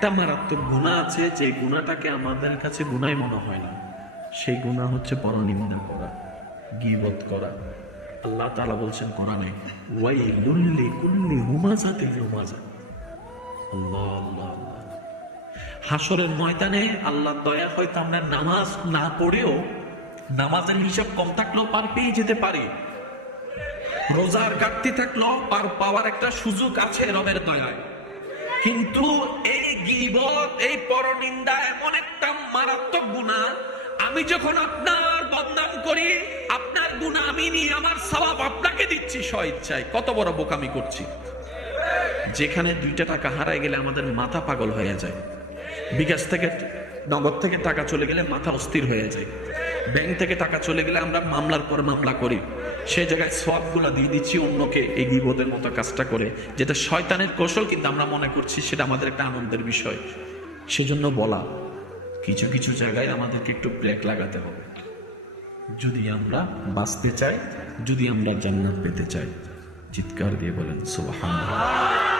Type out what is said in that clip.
একটা মারাত্মক গুনাহ আছে, যে গুনাহটাকে আমাদের কাছে গুনাহ মনে হয় না, সেই গুনাহ হচ্ছে পরনিন্দা করা, গীবত করা। আল্লাহ তাআলা বলছেন কোরআনে, ওয়াইলুল লিকুল্লি হুমাযাতিন লুমাযা। আল্লাহ আল্লাহ আল্লাহ। হাসরের ময়দানে আল্লাহর দয়া হয়তো আমরা নামাজ না পড়েও, নামাজের হিসাব কম থাকলেও পার পেয়ে যেতে পারি, রোজার ঘাটতি থাকলেও পার পাওয়ার একটা সুযোগ আছে রবের দয়ায়। কিন্তু এই গীবত, এই পরনিন্দা এমন একটা মারাত্মক গুনাহ, আমি যখন আপনার বদনাম করি, আপনার গুনাহ আমি নিয়ে আমার সওয়াব আপনাকে দিচ্ছি স্বইচ্ছায়, কত বড় বোকামি করছি। যেখানে 2টা টাকা হারায় গেলে আমাদের মাথা পাগল হয়ে যায়, বিকাশ থেকে নগদ থেকে টাকা চলে গেলে মাথা অস্থির হয়ে যায়, ব্যাংক থেকে টাকা চলে গেলে আমরা মামলার পর মামলা করি, সেই জায়গায় সওয়াবগুলো দিয়ে দিচ্ছি অন্যকে এই গীবতের মতো কাজটা করে, যেটা শয়তানের কৌশল, কিন্তু আমরা মনে করছি সেটা আমাদের একটা আনন্দের বিষয়। সেজন্য বলা, কিছু কিছু জায়গায় আমাদেরকে একটু ব্রেক লাগাতে হবে যদি আমরা বাঁচতে চাই, যদি আমরা জান্নাত পেতে চাই। চিৎকার দিয়ে বলেন সুবহানাল্লাহ।